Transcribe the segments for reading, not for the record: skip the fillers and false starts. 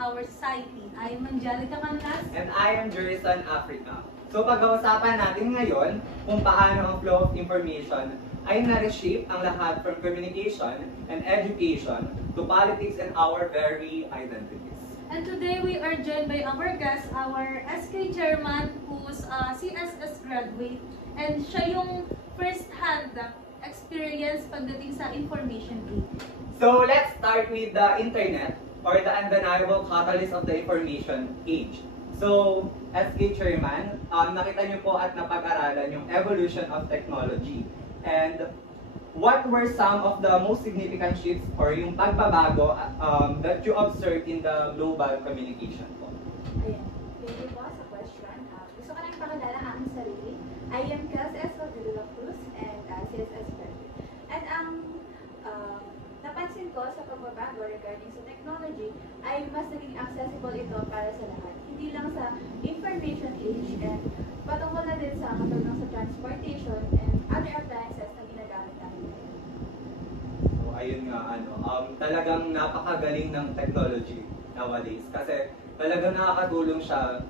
our society. I am Angelica Canlas. And I am Jerison Africa. So pag-uusapan natin ngayon kung paano ang flow of information ay na-reshape ang lahat from communication and education to politics and our very identities. And today we are joined by our guest, our SK chairman, who's a CSS graduate, and siya yung first-hand experience pagdating sa information age. So let's start with the internet, or the undeniable catalyst of the information age. So, SK chairman, nakita niyo po at napag-aralan yung evolution of technology. And what were some of the most significant shifts or yung pagbabago that you observed in the global communication po? Ayan. Thank you po sa question. Gusto ko lang ipakilala ang aking sarili. I am Kels S. de la Cruz and CSS graduate. And ang napansin ko sa pagbabago regarding sa technology ay mas naging accessible ito para sa lahat. Hindi lang sa information age and patungkol na din sa katulong sa transportation and other appliances na ginagamit natin. So, ayun nga, talagang napakagaling ng technology nowadays. Kasi talagang nakakatulong siya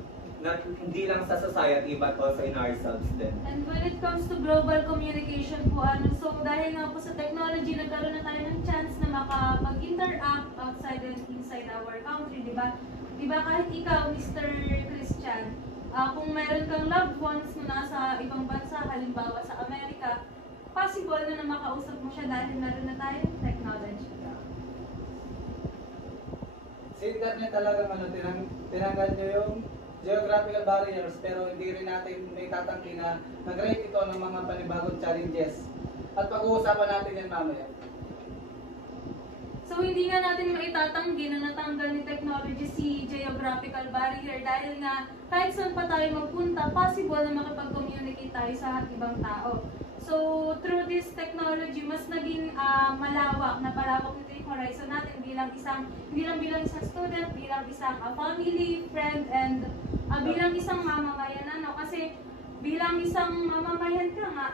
hindi lang sa society but also in ourselves din. And when it comes to global communication po, so dahil nga po sa technology, nagkaroon na tayo ng chance na makapag-interact outside and inside our country, di ba? Di ba kahit ikaw, Mr. Christian, kung meron kang loved ones na nasa ibang bansa, halimbawa sa Amerika, possible na makausap mo siya dahil meron na tayong technology. Sigat niya talaga tinanggal niyo yung geographical barriers, pero hindi rin natin may tatanggi na nag-rate ito ng mga panibagong challenges. At pag-uusapan natin yan mamaya. So hindi nga natin maitatanggi na natanggal ni technology si geographical barrier dahil nga kahit saan pa tayo magpunta, possible na makipag-communicate tayo sa ibang tao. So through this technology, mas naging malawak nito yung horizon natin hindi lang bilang isang student, bilang isang family, friend, and bilang isang mamamayan. Kasi bilang isang mamamayan ka nga,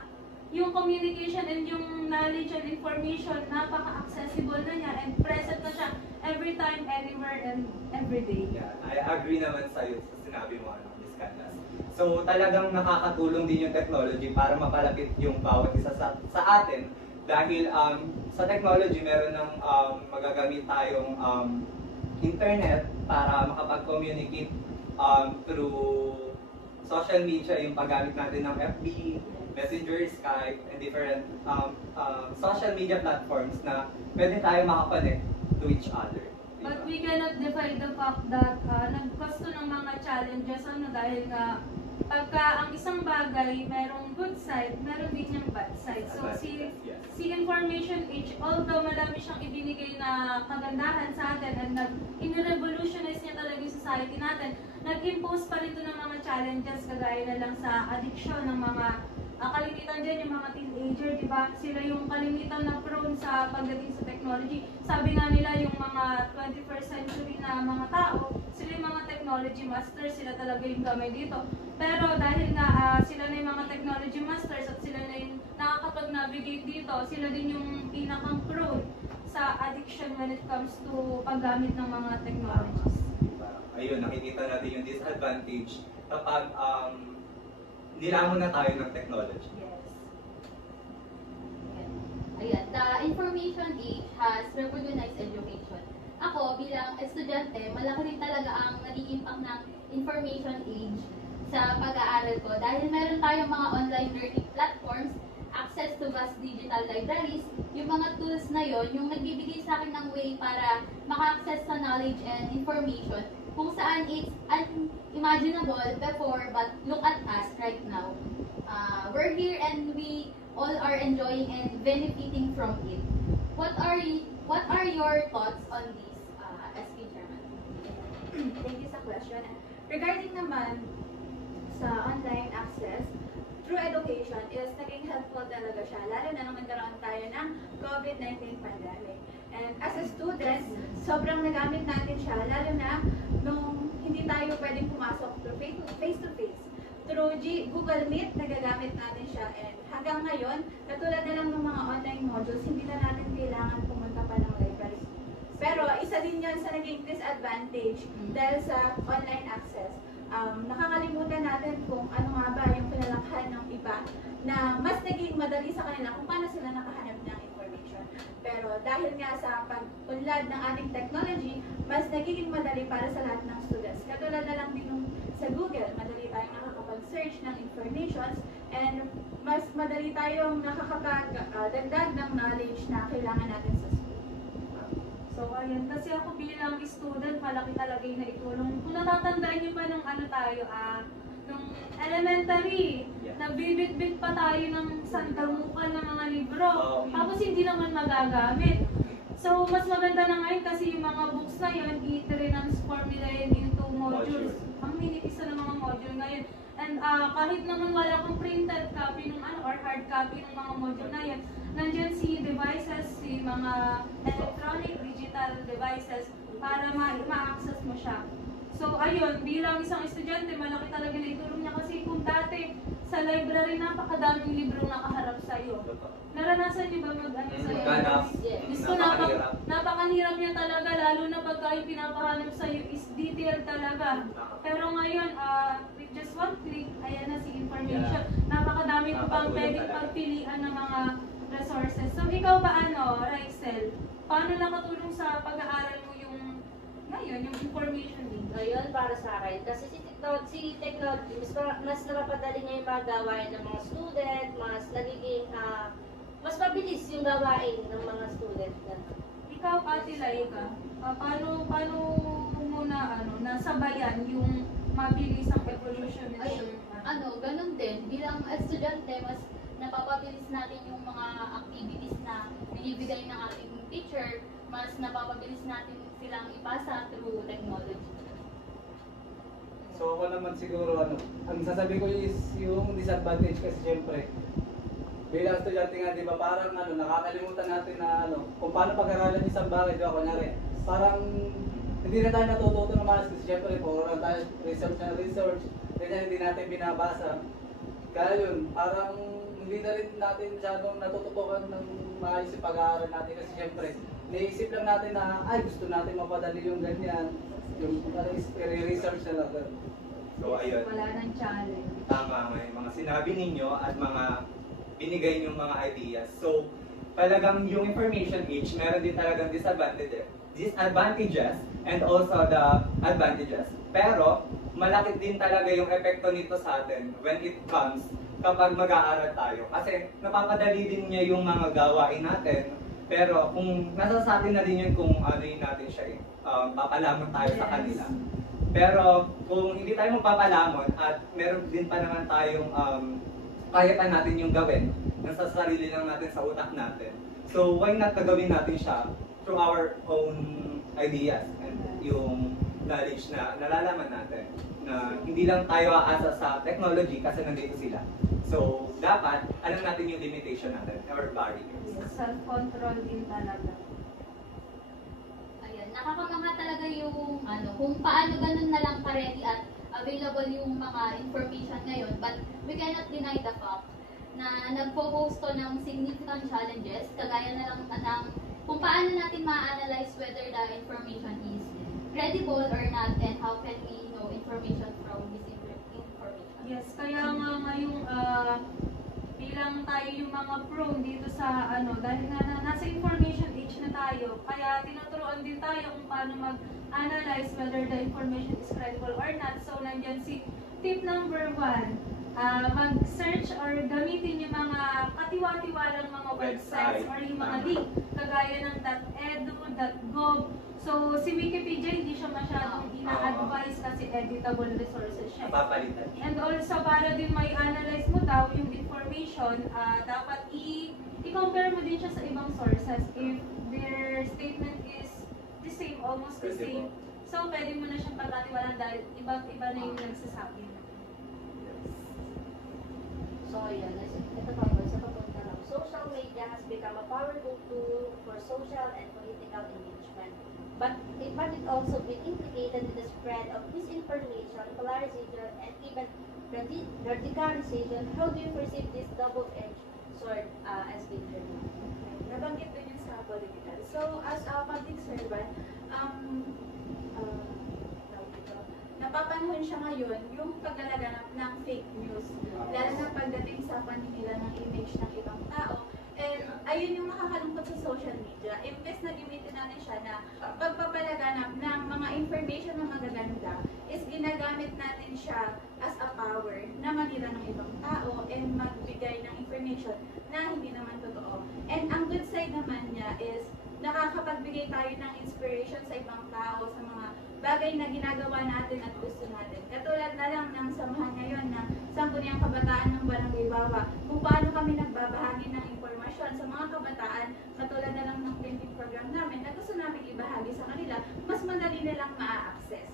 yung communication and yung knowledge and information, napaka-accessible na niya and present na siya every time, anywhere, and every day. Yeah, I agree naman sa'yo sa sinabi mo, Ms. Canlas. So talagang nakakatulong din yung technology para mapalapit yung bawat isa sa atin dahil sa technology meron ng magagamit tayong internet para makapag-communicate through social media, yung paggamit natin ng FB, Messenger, Skype, and different social media platforms na pwede tayo makakonect to each other. But we cannot defy the fact that nag-cause to ng mga challenges dahil nga pagka ang isang bagay merong good side, meron din yung bad side. So si information age, although marami siyang ibinigay na kagandahan sa atin and in-revolutionize niya talaga yung society natin, nag-impose pa rin ito ng mga challenges kagaya na lang sa addiction ng mga kalimitan dyan, yung mga teenager, di ba? Sila yung kalimitan na prone sa pagdating sa technology. Sabi nga nila yung mga 21st century na mga tao, sila yung mga technology masters, sila talaga yung gamay dito. Pero dahil nga sila na yung mga technology masters at sila na yung nakakapag-navigate dito, sila din yung pinakang prone sa addiction when it comes to paggamit ng mga technologies. Ayun, nakikita natin yung disadvantage kapag nilamon na tayo ng technology. Yes. Ayan, the information age has revolutionized education. Ako, bilang estudyante, malaki rin talaga ang naging impact ng information age sa pag-aaral ko dahil meron tayong mga online learning platforms, access to vast digital libraries, yung mga tools na yon, yung nagbibigay sa akin ng way para maka-access sa knowledge and information kung saan it's unimaginable before, but look at us right now. We're here and we all are enjoying and benefiting from it. What are your thoughts on this, SK Chairman? Thank you sa question. Regarding naman sa online access, through education is naging helpful talaga siya, lalo na nung nagkaroon tayo ng COVID-19 pandemic. And as a student, sobrang nagamit natin siya, lalo na nung hindi tayo pwedeng pumasok through face-to-face. Through Google Meet, nagagamit natin siya. And hanggang ngayon, katulad na lang ng mga online modules, hindi na natin kailangan pumunta pa ng library Pero isa din yun sa naging disadvantage dahil sa online access. Nakakalimutan natin kung ano nga ba yung pinalakhan ng iba na mas naging madali sa kanila kung paano sila nakahanap ng information. Pero dahil nga sa pag-unlad ng ating technology, mas nagiging madali para sa lahat ng students. Katulad na lang din yung sa Google, madali tayong nakakapag-search ng informations and mas madali tayong nakakapag-dagdag ng knowledge na kailangan natin sa school. So, ayan. Kasi ako bilang student, malaki talaga yung naitulong. Kung natatandaan niyo pa nung ano tayo, nung elementary, Yeah. nagbibit-bit pa tayo ng sandamukan ng mga libro. Oh. Tapos hindi naman magagamit. So, mas maganda na ngayon kasi yung mga books na yun, i-transform nila yun into modules. Ang minipis na ng mga module ngayon. And kahit naman wala kang printed copy ng or hard copy ng mga module na yun, nandiyan si devices, si mga electronic digital devices para ma-access mo siya. So ayun, bilang isang estudyante, malaki talaga na itulong niya kasi kung dati sa library napakadaming librong nakaharap sa iyo. Naranasan niyo ba mag-ano sa iyo? Ganap. Diyos ko, napakanirap niya talaga, lalo na pagka yung pinapahanap sa iyo is detail talaga. Pero ngayon, with just one click, ayan na si information. Napakadami ko pang pwedeng pagpilian ng mga resources. So ikaw ba Raizel, paano nakatulong sa pag-aaral mo yung information din? Ngayon, para sa akin, kasi si technology, mas napapadali niya yung mga gawain ng mga student, mas nagiging, mas mabilis yung gawain ng mga student. Ikaw, Ate Laika, paano mo nasabayan yung mabilis ang evolution Ay, nito? ganun din. Bilang estudyante, mas napapabilis natin yung mga activities na binibigay ng ating teacher, mas napapabilis natin silang ipasa through technology. So ako naman siguro ang sasabi ko is yung disadvantage kasi syempre bilang estudyante nga, di ba, parang nakakalimutan natin na kung paano pag-aralan isang bagay, di ba, kunyari, parang hindi na tayo natututo ng malas kasi syempre, puro lang tayo research, ganyan, hindi natin binabasa. Kaya yun, parang hindi na rin natin masyadong natututukan ng maayos yung pag-aaral natin kasi syempre, naisip lang natin na, gusto natin mapadali yung ganyan, yung research na lang. So ayun. Wala nang challenge. Tama may mga sinabi ninyo at mga binigay niyong mga ideas. So, talagang yung information age, meron din talagang disadvantages and also the advantages. Pero, malaki din talaga yung epekto nito sa atin when it comes kapag mag-aaral tayo. Kasi napapadali din niya yung mga gawain natin. Pero kung nasa sa atin na din yun kung ano yun natin siya, papalamon tayo sa kanila. Pero kung hindi tayo magpapalamon at meron din pa naman tayong kaya pa natin yung gawin, nasa sarili lang natin sa utak natin. So why not gawin natin siya through our own ideas and yung knowledge na nalalaman natin na hindi lang tayo aasa sa technology kasi nandito sila. So dapat alam natin yung limitation natin or barriers. Self-control din talaga. Ayan, nakakamangha talaga yung kung paano ganun na lang ka-ready at available yung mga information ngayon, but we cannot deny the fact na nagpo-pose to ng significant challenges, kagaya na lang ng kung paano natin ma-analyze whether the information is credible or not, and how can we know information from misinformation. Yes, kaya nga ngayong bilang tayo yung mga prone dito sa dahil nga nasa information age na tayo, kaya tinuturuan din tayo kung paano mag-analyze whether the information is credible or not. So, nandiyan si tip number 1, mag-search or gamitin yung mga katiwa-tiwalang mga websites or yung mga link, kagaya ng .edu, .gov. So, si Wikipedia hindi siya masyadong ina-advise kasi editable resources siya. Papalitan. And also, para din may analyze mo daw yung information, dapat i-compare mo din siya sa ibang sources. If their statement is the same, almost the same, so pwede mo na siyang pagkatiwalaan dahil iba na yung nagsasabi. So, yun. Ito pa po, sa papunta lang. Social media has become a powerful tool for social and political engagement. But it also been implicated in the spread of misinformation, polarization, and even radicalization. How do you perceive this double-edged sword as being true? Nabanggit din yun sa political. So, as a public servant, napapanahon siya ngayon yung paglalaganap ng fake news, lalo na pagdating sa paninila ng image ng ibang tao. And ayun yung nakakalungkot sa social media. Imbes na gamitin natin siya na pagpapalaganap ng mga information na magaganda, is ginagamit natin siya as a power na manira ng ibang tao and magbigay ng information na hindi naman totoo. And ang good side naman niya is nakakapagbigay tayo ng inspiration sa ibang tao sa mga bagay na ginagawa natin at gusto natin. Katulad na lang ng samahan ngayon ng Sangguniang Kabataan ng Barangay Bawa, kung paano kami nagbabahagi ng impormasyon sa mga kabataan, katulad na lang ng printing program namin na gusto namin ibahagi sa kanila, mas madali nilang ma-access.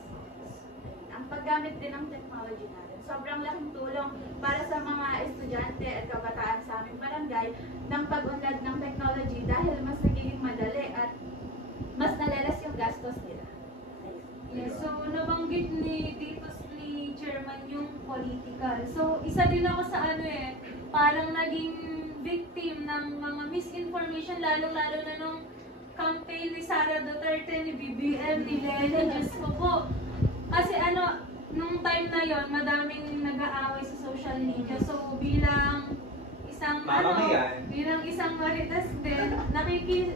Ang paggamit din ng technology natin. Sobrang laking tulong para sa mga estudyante at kabataan sa aming barangay ng pag-unlad ng technology dahil mas nagiging madali at mas nalelas yung gastos nila. Yes, so nabanggit ni Chairman yung political. So isa din ako sa parang naging victim ng mga misinformation, lalo-lalo na nung campaign ni Sara Duterte, ni BBM, ni Lenny, Diyos ko po. Kasi nung time na yon madaming nag-aaway sa social media. So bilang isang bilang isang marites din,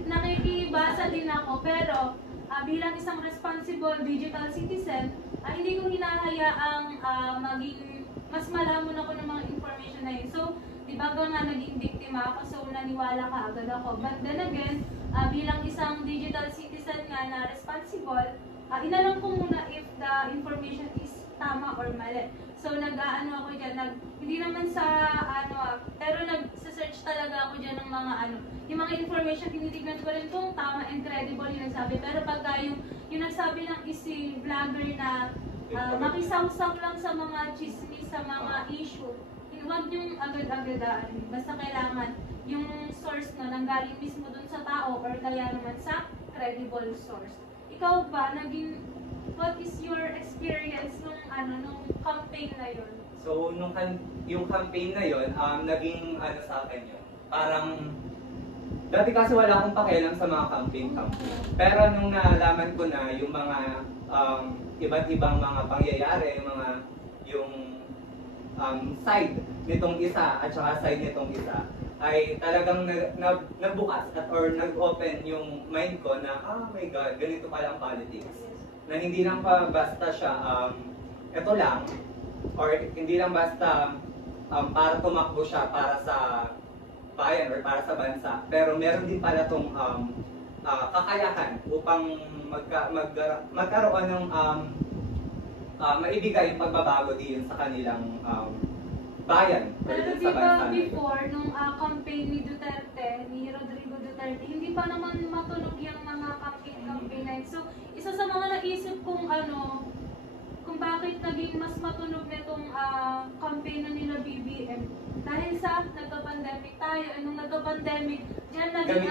nakikibasa din ako, pero bilang isang responsible digital citizen, hindi ko hinahayaang maging mas malamon ako ng mga information na yun. So, di ba nga naging biktima ako, so naniwala ka agad ako. But then again, bilang isang digital citizen nga na responsible, inalam ko muna if the information is tama or mali. So, ako dyan, hindi naman sa pero nag-search talaga ako dyan ng mga yung mga information, tinitignan ko rin kung tama and credible yung nagsabi. Pero pagka yung nagsabi ng si vlogger na makisawsaw lang sa mga chismis, sa mga issue, huwag yung agad-agadaan. Basta kailangan yung source nanggaling mismo dun sa tao or kaya naman sa credible source. Ikaw ba, what is your experience nung campaign na yun? So, yung campaign na yun, naging sa akin yun. Parang, dati kasi wala akong pakialam sa mga campaign. Pero nung naalaman ko na yung mga iba't ibang mga pangyayari, yung side nitong isa at saka side nitong isa, ay talagang nagbukas or nag-open yung mind ko na, oh my God, ganito pala ang politics. Na hindi lang pa basta siya, eto lang, or hindi lang basta para tumakbo siya para sa bayan or para sa bansa, pero meron din pala itong kakayahan upang magkaroon ng maibigay yung pagbabago din sa kanilang bayan or pero sa bansa. Before, nung campaign ni Duterte, ni Rodrigo Duterte, hindi pa naman matunog yung mga campaign na yun. So, isa sa mga naisip kong kung bakit naging mas matunog nitong campaign na nila BBM. Dahil sa nagka-pandemic tayo, nung nagka-pandemic, diyan naging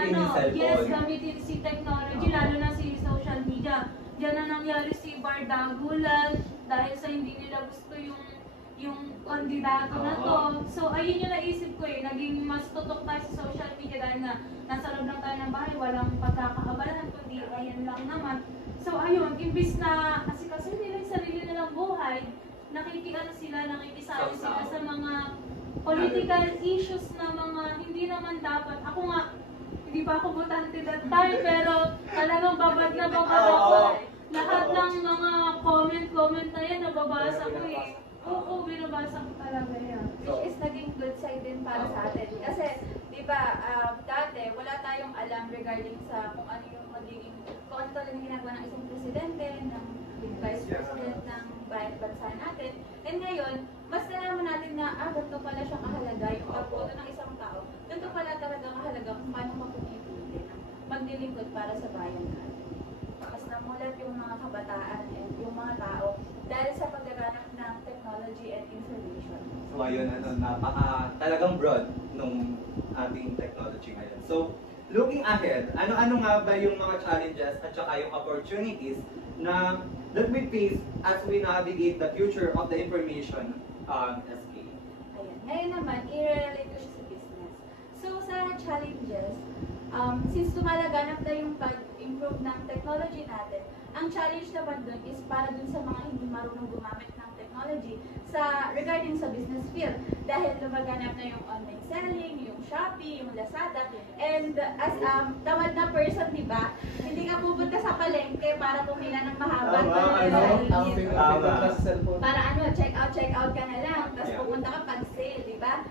gamitin si technology, lalo na si social media. Diyan na nangyari si bardagulan dahil sa hindi nila gusto yung kandidato na to. So, ayun yung naisip ko naging mas tutok tayo sa social media dahil nga nasa loob lang tayo ng bahay, walang pagkakaabalahan, kundi ayan lang naman. So, ayun, imbis na kasi nila yung sarili nilang buhay, nakikisali sila sa mga political issues na mga hindi naman dapat. Ako nga, hindi pa ako botante that time, pero talagang babad na babad ako. Lahat ng mga comment na yan, nababasa ko Oo, binabasa ko talaga yan. Which is naging good side din para sa atin. Kasi, di ba, dati, wala tayong alam regarding sa kung ano yung magiging, kung ano talaga ginagawa ng isang presidente, ng vice president ng bansa natin. And ngayon, mas nalaman natin na, ganito pala siya kahalaga, yung pagputo ng isang tao. Ganito pala talaga kahalaga kung paano mapumipili ng maglilingkod para sa bayan natin. Mas namulat yung mga kabataan and yung mga tao dahil sa paggaganap ng technology and information. So ayun, talagang broad nung ating technology ngayon. So, looking ahead, ano nga ba yung mga challenges at saka yung opportunities that we face as we navigate the future of the information SK? Ayan. Ngayon naman, i-relate ko siya sa business. So, sa challenges, since lumalaganap na yung pag-improve ng technology natin, ang challenge naman dun is para dun sa mga hindi marunong gumamit ng technology regarding sa business field. Dahil lumaganap na yung online selling, yung Shopee, yung Lazada, and as tamad na person, di ba? Hindi ka pupunta sa palengke para pumila ng mahaba. Para check out ka na lang, tapos pupunta ka pag sale, di ba?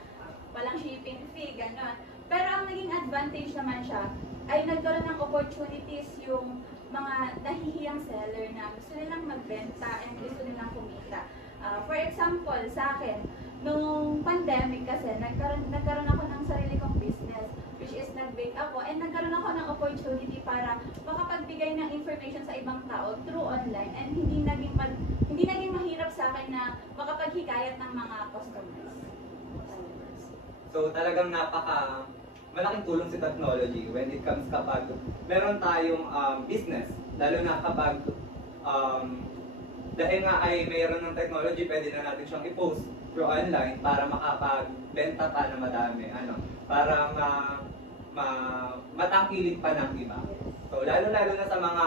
Walang shipping fee, gano'n. Pero ang naging advantage naman siya, ay nagkaroon ng opportunities yung mga nahihiyang seller na gusto nilang magbenta and gusto nilang kumita. For example, sa akin, nung pandemic kasi, nagkaroon ako ng sarili kong business, which is nag-bake ako, and nagkaroon ako ng opportunity para makapagbigay ng information sa ibang tao through online, and hindi naging mahirap sa akin na makapaghikayat ng mga customers. So talagang malaking tulong si technology when it comes kapag meron tayong business, lalo na kapag dahil nga ay mayroon ng technology, pwede na natin siyang i-post through online para makapagbenta pa na madami, para matangkilik pa ng iba. So lalo na sa mga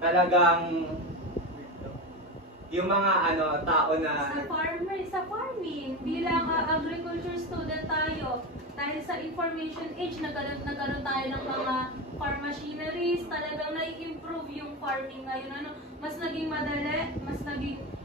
talagang yung mga tao na sa farming, bilang agriculture student tayo, dahil sa information age, nagkaroon tayo ng mga farm machineries, talagang nai-improve yung farming ngayon. Mas naging madali,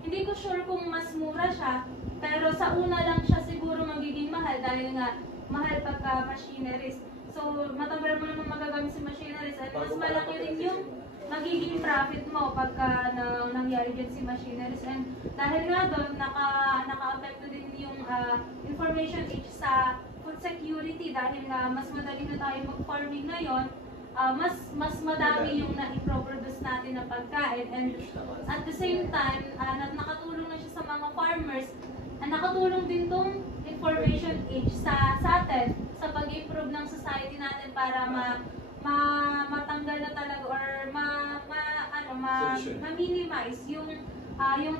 hindi ko sure kung mas mura siya, pero sa una lang siya siguro magiging mahal dahil nga mahal pagka machineries. So, matagal mo naman magagamit si machineries at mas malaki rin yung magiging profit mo pagka nangyari din si machineries. And dahil nga doon, naka-apekto din yung information age sa food security dahil nga mas madali na tayo mag-farming ngayon, mas madami yung na-produce natin na pagkain. And at the same time, nakatulong na siya sa mga farmers, nakatulong din tong information age sa atin sa pag-improve ng society natin para matanggal na talaga or ma-minimize yung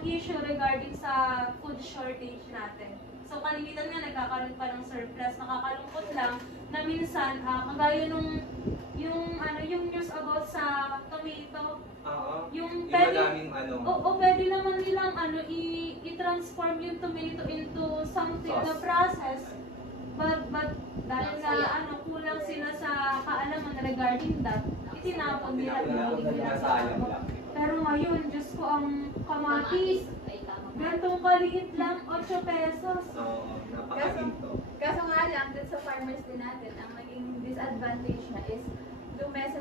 issue regarding sa food shortage natin. So kalimitan nga nagkakaroon pa ng surplus. Nakakalungkot lang na minsan kagaya nung yung news about sa tomato. Yung pwede naman nilang i-transform yung tomato into something na process. But dahil nga kulang sila sa kaalaman regarding that, itinapon nila sa Pero ngayon, Diyos ko, ang kamatis, gantong kaliit lang, 8 pesos. napakahinto. Kaso nga lang, dun sa farmers din natin, ang naging disadvantage na is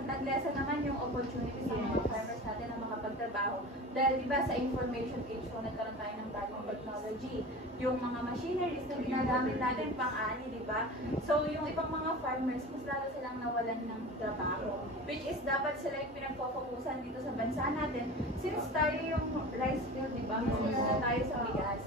naglesa naman yung opportunity sa mga farmers natin na makapagtrabaho. Dahil diba sa information age kung nagkaroon tayo ng bagong technology, yung mga machineries na ginagamit natin pang-ani, diba? So yung ibang mga farmers, mas lalo silang nawalan ng trabaho. Which is dapat sila yung pinagpo-focusan dito sa bansa natin. Since tayo yung rice field, diba? Mas na tayo sa bigas.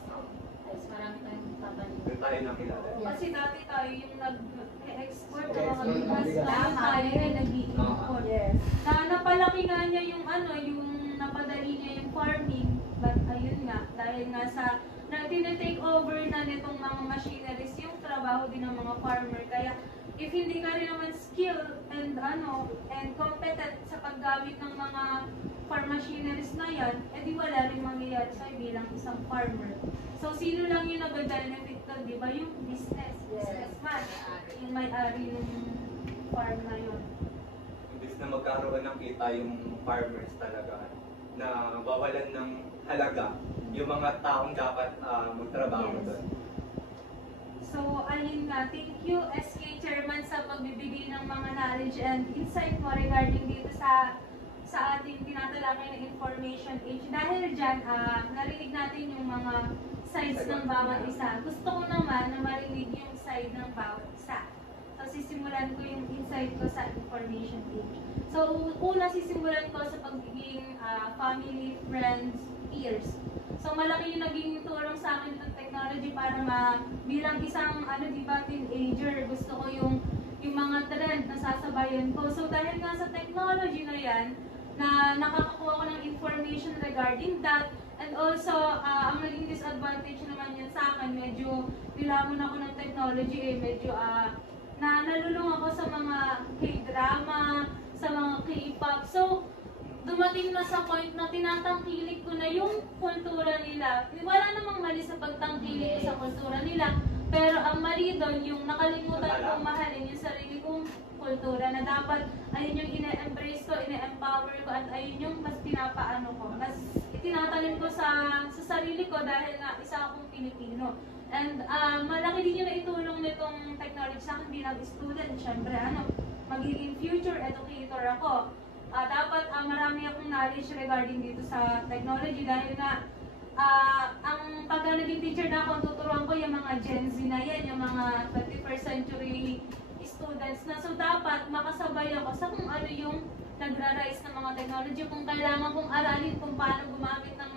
Marami tayong tatanong. Doon tayo nakilala. Kasi dati tayo yung nag-export ng mga bigas, tayo yung nag-i-import. Yes. Napalaki nga niya yung yung napadali niya yung farming. But ayun nga, dahil nga sa tinetake over na nitong mga machineries yung trabaho din ng mga farmer. Kaya if hindi ka rin naman skilled and competent sa paggamit ng mga farm machineries na yan, edi wala rin mangyayari sa'yo bilang isang farmer. So, sino lang yung nag-benefit doon, di ba? Yung businessman, yung may-ari ng farm na yun. Imbis na magkaroon ng kita yung farmers talaga, na bawalan ng halaga yung mga taong dapat magtrabaho doon. So, ayun nga, thank you SK Chairman sa pagbibigay ng mga knowledge and insight mo regarding dito sa ating tinatalakay na information age. Dahil dyan, narinig natin yung mga sides ng bawat isa. Gusto ko naman na marinig yung side ng bawat isa. So, sisimulan ko yung insight ko sa information age. So, una sisimulan ko sa pagiging family, friends, peers. So, malaki yung naging tulong sa akin ng technology para bilang isang, teenager, gusto ko yung mga trend na sasabayan ko. So, dahil nga sa technology na yan, na nakakakuha ko ng information regarding that, and also, ang naging disadvantage naman yan sa akin, medyo nilamon ako ng technology, medyo na nalulung ako sa mga K-drama, sa mga K-pop. So, dumating na sa point na tinatangkilik ko na yung kultura nila. Wala namang mali sa pagtangkilik ko sa kultura nila, pero ang mali doon yung nakalimutan kong mahalin yung sarili kong kultura na dapat ayun yung ine-embrace ko, ine-empower ko, at ayun yung mas pinapaano ko. Mas itinatanim ko sa sarili ko dahil nga isa akong Pilipino. And malaki din yung naitulong nitong technology sa akin bilang student. Siyempre, magiging future educator ako. Dapat marami akong knowledge regarding dito sa technology dahil nga ang pagka naging teacher na ako, tuturuan ko yung mga Gen Z na yan, yung mga 21st century students na. So dapat makasabay ako sa kung ano yung nagra-rise ng mga technology, kung kailangan kong aralin kung paano gumamit ng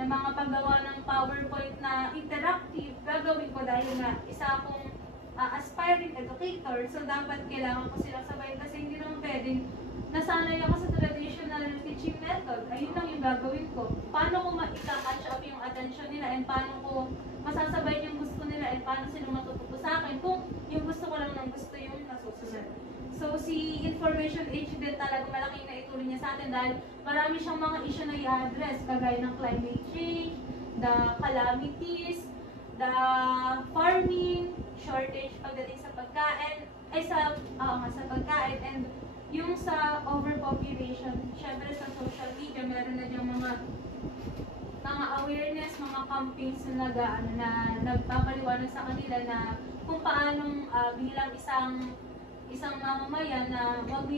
mga paggawa ng PowerPoint na interactive, gagawin ko dahil nga isa akong aspiring educator. So dapat kailangan ko silang sabayin kasi hindi naman pwedeng nasanay ako sa traditional teaching method. Ayun lang yung gagawin ko. Paano ko ma-catch up yung attention nila and paano ko masasabay yung gusto nila and paano sila matututo sa akin kung yung gusto ko lang ng gusto yung nasusunod. So si Information Age din talaga malaking naitulong niya sa atin dahil marami siyang mga issue na i-address kagaya ng climate change, the calamities, the farming, shortage pagdating sa pagkain, sa pagkain, and yung sa overpopulation. Syempre sa social media, meron na diyang mga awareness, mga campaigns na nagpapaliwanag sa kanila na kung paanong bilang isang mamamayan na wag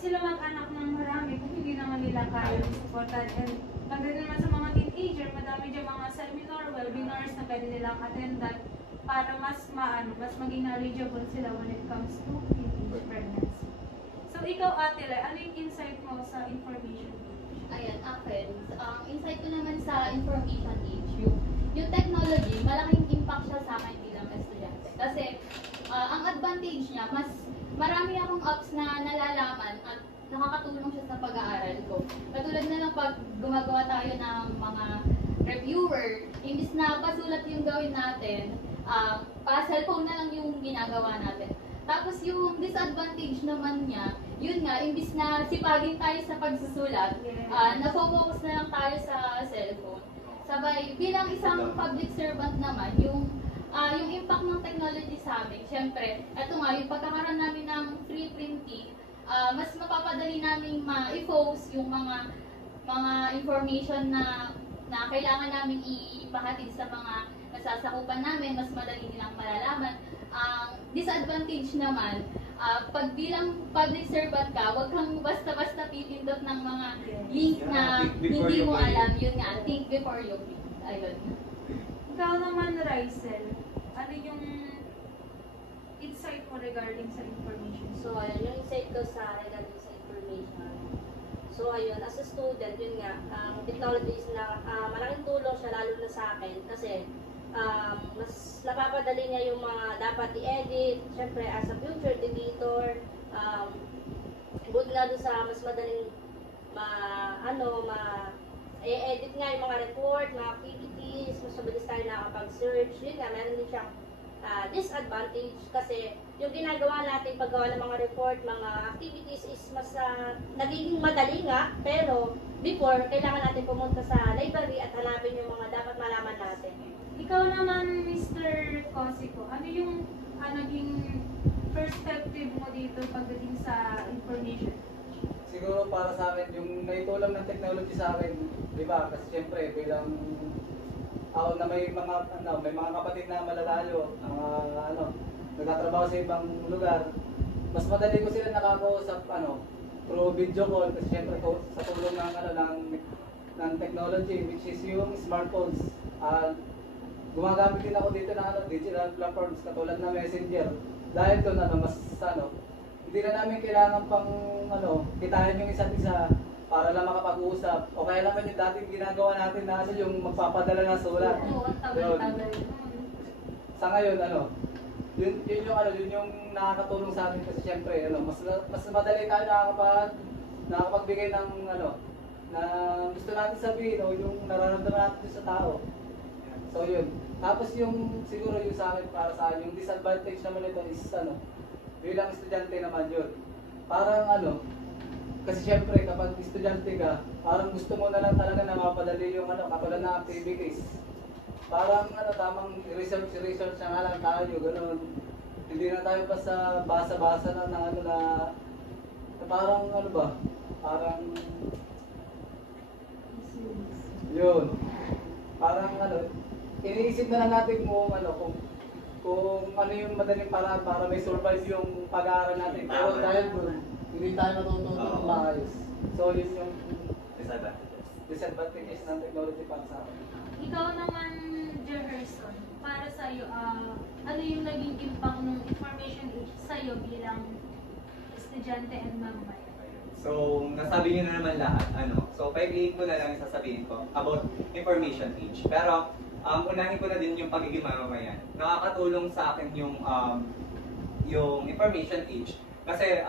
sila mag-anak ng marami kung hindi naman nila kaya supportan. And pagdating naman sa mga teenager, madami dyan mga seminar, webinars na pwede nilang attendan para mas maging knowledgeable sila when it comes to teenage pregnancy. So ikaw, Ate Lai, ano yung insight mo sa information age? Ayan, akin. Ang insight ko naman sa information age, yung technology, malaking impact siya sa akin bilang estudyante. Kasi ang advantage niya, mas marami akong apps na nalalaman at nakakatulong siya sa pag-aaral ko. Katulad na lang pag gumagawa tayo ng mga reviewer, imbis na pasulat yung gawin natin, pa-cellphone na lang yung ginagawa natin. Tapos yung disadvantage naman niya, yun nga, imbis na sipagin tayo sa pagsusulat, nafocus na lang tayo sa cellphone. Sabay, bilang isang public servant naman, yung impact ng technology sa amin, syempre, ito nga, yung pagkakaroon namin ng free printing, mas mapapadali namin ma-post yung mga information na kailangan namin ipahatid sa mga nasasakupan namin, mas madali nilang malalaman. Ang disadvantage naman, pag bilang public servant ka, huwag kang basta-basta pipindot ng mga link na hindi mo alam. Yun nga, think before you click. Ayun. Ikaw naman, Rysel, ano yung insight mo regarding sa information? So, ayun, yung insight ko regarding sa information. So, ayun, as a student, yun nga, ang technology is malaking tulong siya, lalo na sa akin, kasi mas napapadali niya yung mga dapat i-edit, syempre, as a future editor, buti na doon sa mas madaling i-edit nga yung mga report, mga PPTs, mas mabilis tayo nakapag-search. Yun nga, meron din siyang disadvantage kasi yung ginagawa natin paggawa ng mga report, mga activities is mas nagiging madali nga, pero before, kailangan natin pumunta sa library at hanapin yung mga dapat malaman natin. Ikaw naman, Mr. Cosico, ano yung naging perspective mo dito pagdating sa information? Siguro para sa akin, yung naitulong ng technology sa akin, di ba? Kasi siyempre, bilang ako na may mga kapatid na malalayo, nagtatrabaho sa ibang lugar, mas madali ko sila nakakausap, through video call, kasi siyempre sa tulong ng technology, which is yung smartphones. Gumagamit din ako dito ng digital platforms katulad na Messenger. Dahil doon hindi na namin kailangan pang kitain yung isa't isa para lang makapag-usap. O kaya naman yung dating ginagawa natin na yung magpapadala ng sulat. Sa ngayon yun yung nakakatulong sa amin kasi siyempre mas madali tayo nakakapagbigay ng na gusto natin sabihin o yung nararamdaman natin sa tao. So yun. Tapos yung siguro yung sa akin, para sa akin, yung disadvantage naman nito is bilang estudyante naman yun. Parang kasi syempre kapag estudyante ka, parang gusto mo na lang talaga na mapadali yung katulad na activities. Parang tamang research na nga lang tayo, gano'n. Hindi na tayo basta basa-basa na na parang parang yun. Parang iniisip na lang natin kung ano yung madaling paraan para may survive yung pag-aaral natin. Pero dahil doon, hindi tayo natutunan ng maayos. So yun yung disadvantages ng technology para sa akin. Ikaw naman, Jefferson, para sa'yo, ano yung naging impact ng information age sa'yo bilang estudyante and mamamayan? So, nasabi niyo na naman lahat, So, paiglihin ko na lang yung sasabihin ko about information age. Pero, unahin ko na din yung pagiging mamamayan. Nakakatulong sa akin yung information age. Kasi,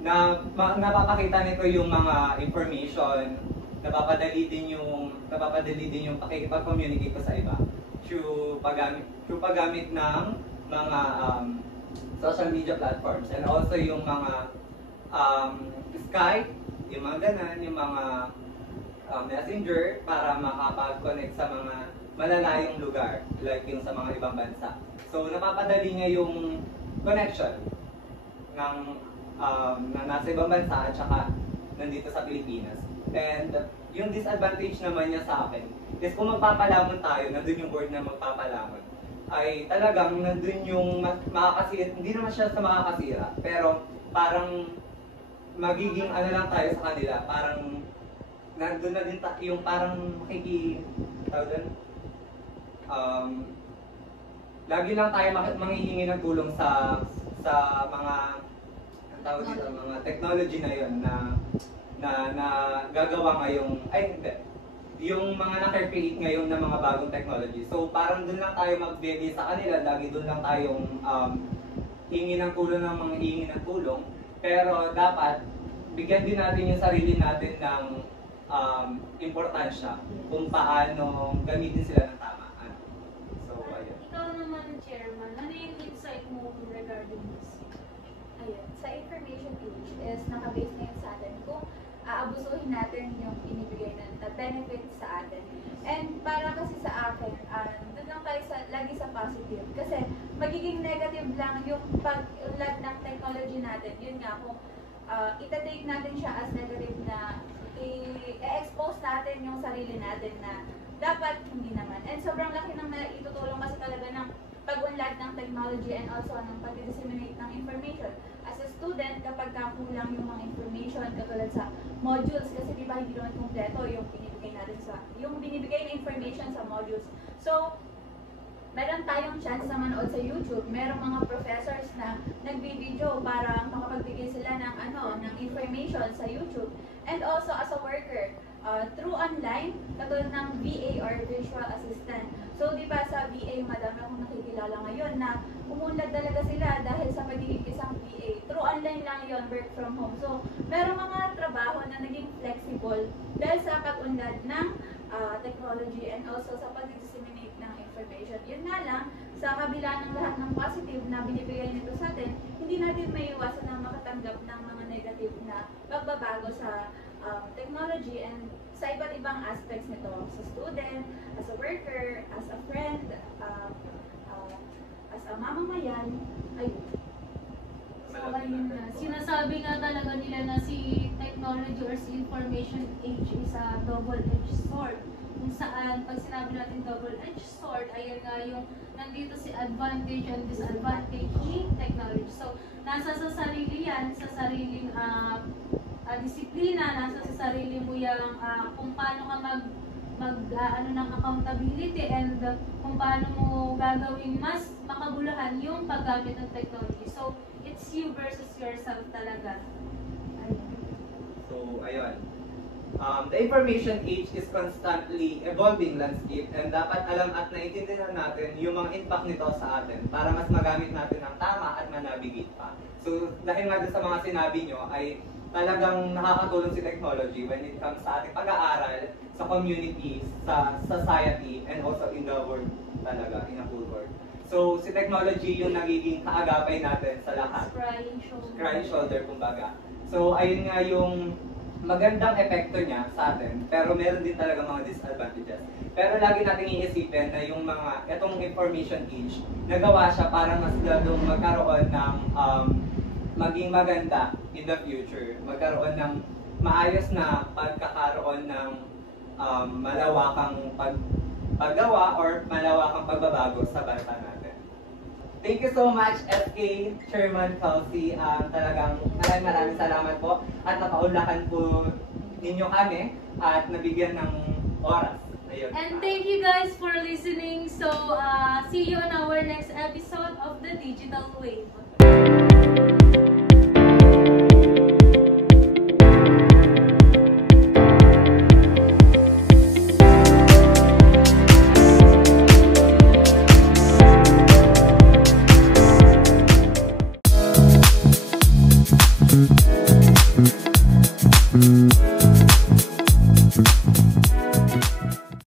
napapakita nito yung mga information, napapadali din yung pakikipag-communicate ko sa iba through paggamit ng mga social media platforms, and also yung mga Skype, yung mga ganan, yung mga Messenger para makapag-connect sa mga malalayong lugar, like yung sa mga ibang bansa. So, napapadali niya yung connection ng na nasa ibang bansa at saka nandito sa Pilipinas. And yung disadvantage naman niya sa akin is kung magpapalamon tayo, nandun yung word na magpapalamon, ay talagang nandun yung makakasira, hindi naman siya sa makakasira, pero parang magiging lang tayo sa kanila, parang nandun na din yung parang lagi lang tayo manghihingi ng tulong sa mga mga technology na yun na gagawa ngayong, yung mga na-create ngayon na mga bagong technology. So parang dun lang tayo magbigay sa kanila, lagi dun lang tayong hingi ng tulong ng mga hingi ng tulong. Pero dapat bigyan din natin yung sarili natin ng importansya kung paano gamitin sila ng tama. So ayun. Ikaw naman, Chairman, ano yung insight mo regarding this? Ayun, sa information age is nakabase na yun sa atin kung aabusuhin natin yung binibigay na benefits sa atin. And para kasi sa akin, doon lang tayo lagi sa positive. Kasi magiging negative lang yung pag-unlad ng technology natin. Yun nga, kung itatake natin siya as negative na i-expose natin yung sarili natin na dapat hindi naman. And sobrang laki ng itutulong kasi talaga ng pag-unlad ng technology and also ng pag-disseminate ng information. As a student, kapag kulang yung mga information katulad sa modules, kasi di ba hindi naman kompleto yung binibigay na information sa modules. So, meron tayong chance na manood sa YouTube. Merong mga professors na nagbi-video para makapagbigay sila ng information sa YouTube. And also as a worker, through online, katulad ng VA or virtual assistant. So, di ba sa VA, madami akong nakikilala ngayon na umunlad talaga sila dahil sa pagiging isang VA. Through online lang yon, work from home. So, meron mga trabaho na naging flexible dahil sa pag-unlad ng technology and also sa pag-disseminate ng information. Yun nga lang, sa kabila ng lahat ng positive na binibigay nito sa atin, hindi natin may iwasan na makatanggap ng mga negative na pagbabago sa technology and sa iba't ibang aspects nito, sa student, as a worker, as a friend, as a mamamayan, ayun. So, ayun na. Sinasabi nga talaga nila na si technology or si information age is a double-edged sword. Kung saan, pag sinabi natin double-edged sword, ayun nga yung nandito si advantage and disadvantage ni technology. So, nasa sa sarili yan, sa sariling disiplina, nasa sa sarili mo yung kung paano ka ng accountability and kung paano mo gagawin mas makabuluhan yung paggamit ng technology. So, it's you versus yourself talaga. Ayun. So, ayun. The information age is constantly evolving landscape and dapat alam at naiintindihan natin yung mga impact nito sa atin para mas magamit natin ng tama at manavigate pa. So, dahil nga sa mga sinabi nyo ay talagang nakakatulong si technology when it comes sa ating pag-aaral, sa community, sa society, and also in the world talaga, in a full world. So, si technology yung nagiging kaagapay natin sa lahat. Crying shoulder, kumbaga. So, ayun nga yung magandang epekto niya sa atin, pero meron din talaga mga disadvantages. Pero lagi natin iisipin na yung itong information age, nagawa siya para mas lalong magkaroon ng maging maganda in the future. Magkaroon ng maayos na pagkakaroon ng malawakang paggawa or malawakang pagbabago sa bansa natin. Thank you so much, SK Chairman Kelsey. Talagang maraming salamat po at napaunlakan po ninyo kami at nabigyan ng oras. Ayun. And thank you guys for listening. So, see you on our next episode of The Digital Wave.